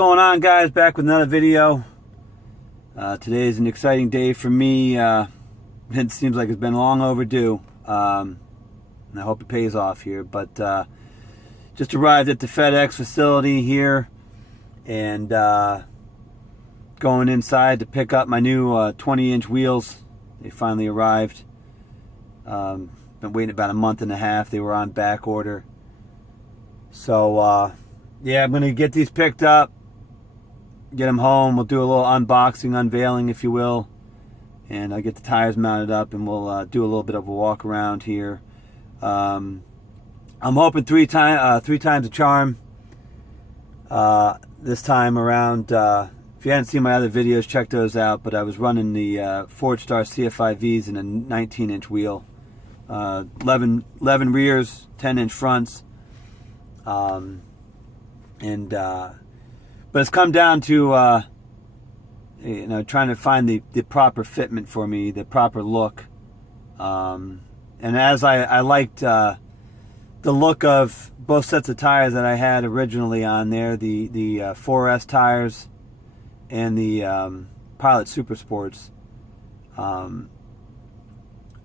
going on, guys? Back with another video. Today is an exciting day for me. It seems like it's been long overdue, and I hope it pays off here. But just arrived at the FedEx facility here, and going inside to pick up my new 20-inch wheels. They finally arrived. Been waiting about a month and a half. They were on back order. So yeah, I'm gonna get these picked up, get them home. We'll do a little unboxing, unveiling, if you will, and I'll get the tires mounted up, and we'll do a little bit of a walk around here. I'm hoping three times a charm this time around. If you hadn't seen my other videos, check those out. But I was running the Ford Star CF5Vs in a 19-inch wheel, 11 rears, 10-inch fronts. But it's come down to you know, trying to find the proper fitment for me, the proper look. And as I liked the look of both sets of tires that I had originally on there, the 4S tires and the Pilot Super Sports, I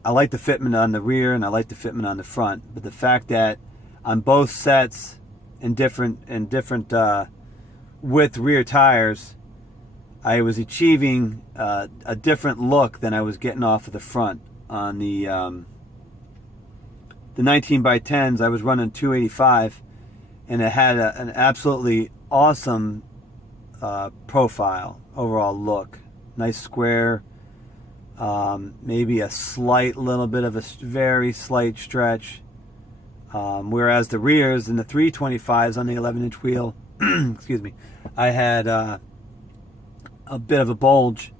like the fitment on the rear and I like the fitment on the front. But the fact that on both sets in different width rear tires, I was achieving a different look than I was getting off of the front. On the 19x10s, I was running 285, and it had an absolutely awesome profile, overall look. Nice square, maybe a slight little bit of a very slight stretch. Whereas the rears in the 325s on the 11-inch wheel, excuse me, I had a bit of a bulge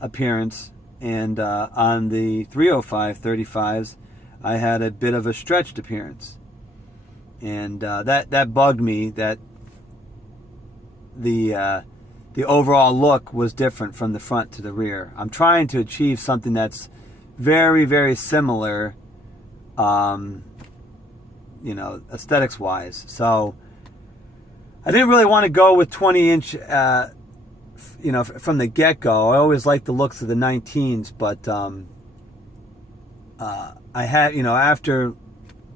appearance, and on the 305 35s, I had a bit of a stretched appearance, and that bugged me. That the overall look was different from the front to the rear. I'm trying to achieve something that's very, very similar, you know, aesthetics wise. So I didn't really want to go with 20-inch, you know, from the get-go. I always liked the looks of the 19s, but I had, you know, after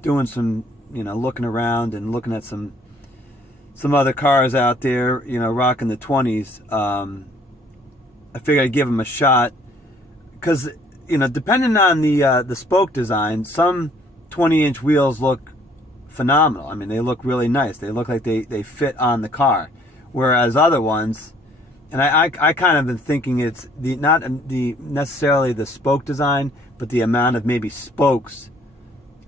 doing some, you know, looking around and looking at some other cars out there, you know, rocking the 20s, I figured I'd give them a shot, because, you know, depending on the spoke design, some 20-inch wheels look phenomenal. I mean, they look really nice. They look like they fit on the car, whereas other ones, and I kind of been thinking it's not necessarily the spoke design, but the amount of maybe spokes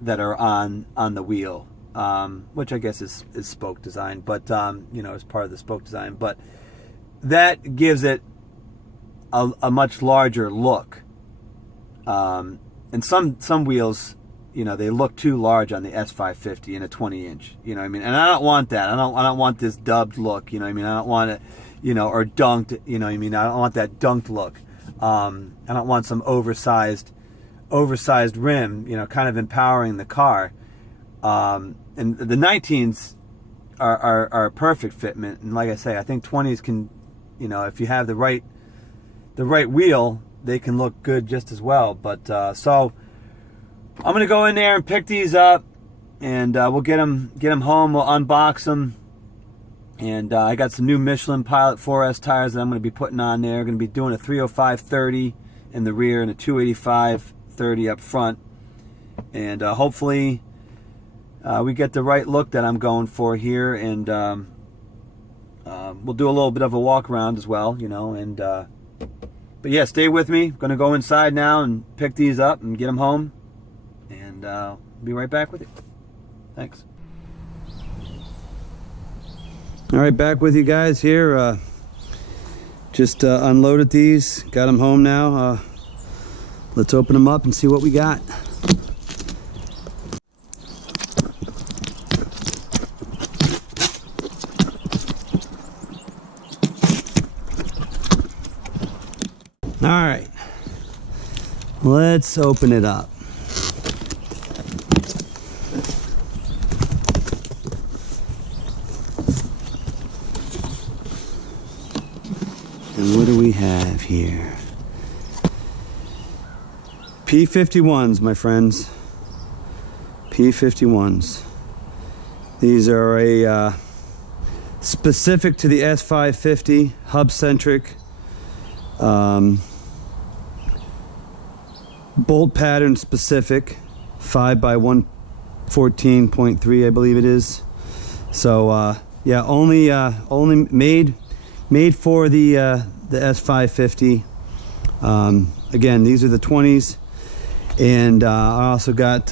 that are on the wheel, which I guess is spoke design, but you know, as part of the spoke design, but that gives it a much larger look. And some wheels, you know, they look too large on the S550 in a 20-inch. You know what I mean? And I don't want that. I don't want this dubbed look. You know what I mean? I don't want it, you know, or dunked. You know what I mean? I don't want that dunked look. I don't want some oversized rim. You know, kind of empowering the car. And the 19s are a perfect fitment. And like I say, I think 20s can, you know, if you have the right wheel, they can look good just as well. But so I'm gonna go in there and pick these up, and we'll get them home. We'll unbox them, and I got some new Michelin Pilot 4S tires that I'm gonna be putting on there. I'm gonna be doing a 305/30 in the rear and a 285/30 up front, and hopefully we get the right look that I'm going for here. And we'll do a little bit of a walk around as well, you know. And but yeah, stay with me. I'm gonna go inside now and pick these up and get them home. And be right back with you. Thanks. All right, back with you guys here. Just unloaded these, got them home now. Let's open them up and see what we got. All right, let's open it up. And what do we have here? P51s, my friends. P51s. These are a specific to the S550, hub-centric, bolt pattern specific, 5x114.3, I believe it is. So yeah, only made for the S550. Again, these are the 20s, and I also got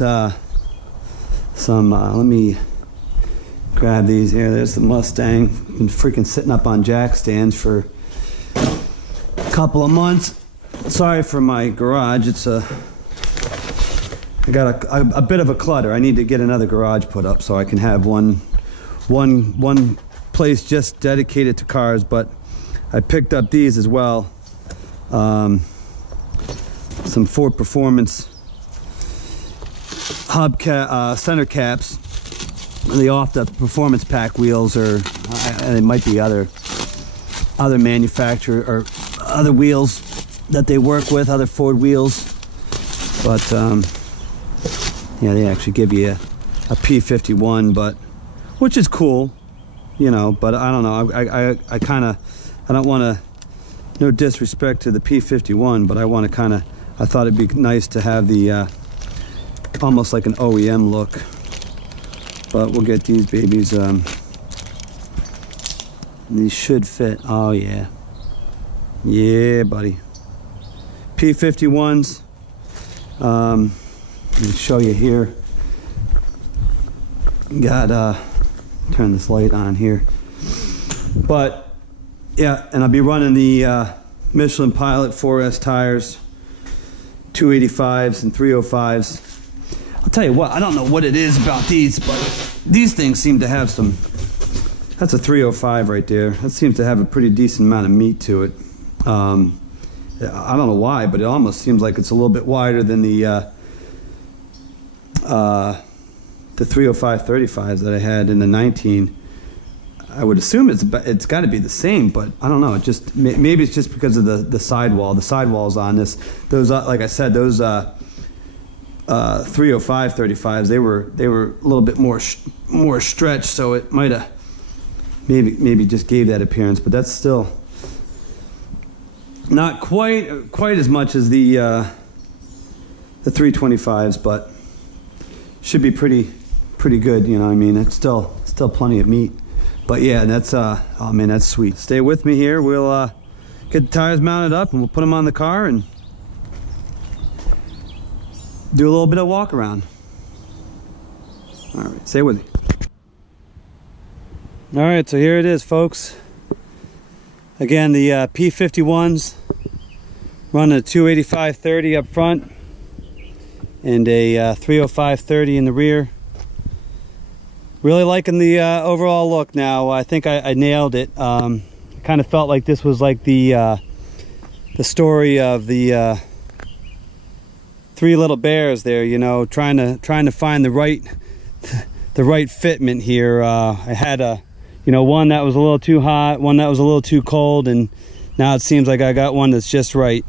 some. Let me grab these here. There's the Mustang. Been freaking sitting up on jack stands for a couple of months. Sorry for my garage. It's I got a bit of a clutter. I need to get another garage put up so I can have one place just dedicated to cars. But I picked up these as well. Some Ford Performance hub center caps. The off the performance pack wheels, or it might be other manufacturer or other wheels that they work with, other Ford wheels. But yeah, they actually give you a P51, but which is cool, you know. But I don't know. I don't want to. No disrespect to the P51, but I want to kind of. I thought it'd be nice to have the almost like an OEM look. But we'll get these babies. These should fit. Oh yeah, yeah, buddy. P51s. Let me show you here. Got turn this light on here. But yeah, and I'll be running the Michelin Pilot 4S tires, 285s and 305s. I'll tell you what, I don't know what it is about these, but these things seem to have some. That's a 305 right there. That seems to have a pretty decent amount of meat to it. I don't know why, but it almost seems like it's a little bit wider than the 305 35s that I had in the 19. I would assume it's got to be the same, but I don't know. It just maybe it's just because of the sidewall. The sidwalls on this, those like I said, those 305 35s, they were a little bit more stretched, so it might have maybe just gave that appearance. But that's still not quite as much as the 325s, but should be pretty good. You know what I mean? It's still plenty of meat. But yeah, that's oh man, that's sweet. Stay with me here. We'll get the tires mounted up and we'll put them on the car and do a little bit of walk around. All right, stay with me. All right, so here it is, folks. Again, the P51s running a 285/30 up front and a 305/30 in the rear. Really liking the overall look now. I think I nailed it. Kind of felt like this was like the story of the Three Little Bears there, you know, trying to find the right fitment here. I had one that was a little too hot, one that was a little too cold, and now it seems like I got one that's just right.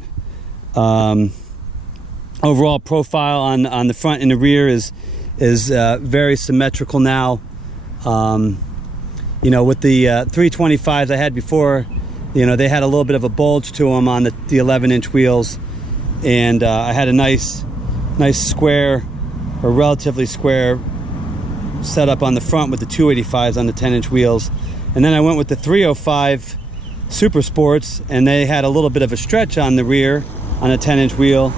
Overall profile on the front and the rear is very symmetrical now. You know, with the 325s I had before, you know, they had a little bit of a bulge to them on the 11-inch wheels, and I had a nice square, or relatively square, setup on the front with the 285s on the 10-inch wheels. And then I went with the 305 Super Sports, and they had a little bit of a stretch on the rear on a 10-inch wheel,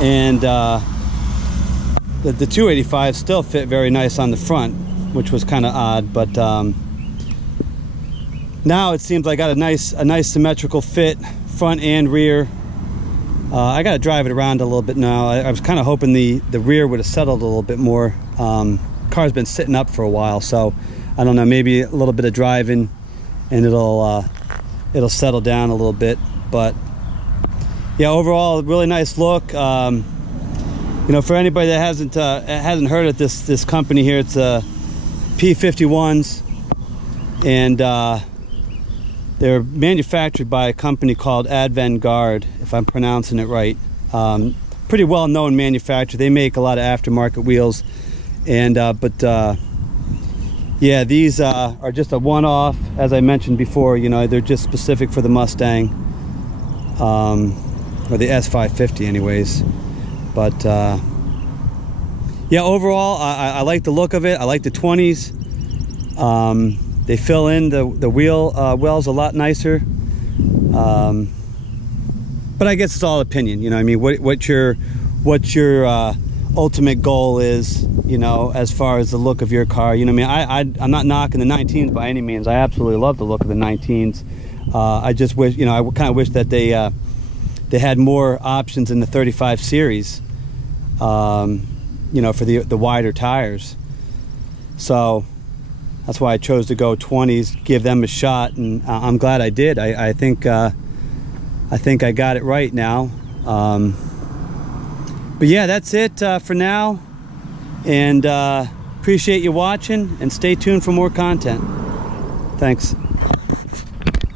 and the 285 still fit very nice on the front, which was kind of odd. But now it seems like I got a nice symmetrical fit, front and rear. I got to drive it around a little bit now. I was kind of hoping the rear would have settled a little bit more. Car's been sitting up for a while, so I don't know, maybe a little bit of driving and it'll settle down a little bit. But yeah, overall, really nice look. You know, for anybody that hasn't heard of this company here, it's P51s, and They're manufactured by a company called Avant-Garde, if I'm pronouncing it right. Pretty well-known manufacturer. They make a lot of aftermarket wheels, and yeah, these are just a one-off. As I mentioned before, you know, they're just specific for the Mustang, or the S550 anyways. But yeah, overall I like the look of it. I like the 20s. They fill in the wheel wells a lot nicer. But I guess it's all opinion, you know. I mean, what your ultimate goal is, you know, as far as the look of your car. You know what I mean? I'm not knocking the 19s by any means. I absolutely love the look of the 19s. I just wish, you know, I kind of wish that they had more options in the 35 series, you know, for the wider tires. So that's why I chose to go 20s, give them a shot, and I'm glad I did. I think I got it right now. But yeah, that's it for now, and appreciate you watching, and stay tuned for more content. Thanks.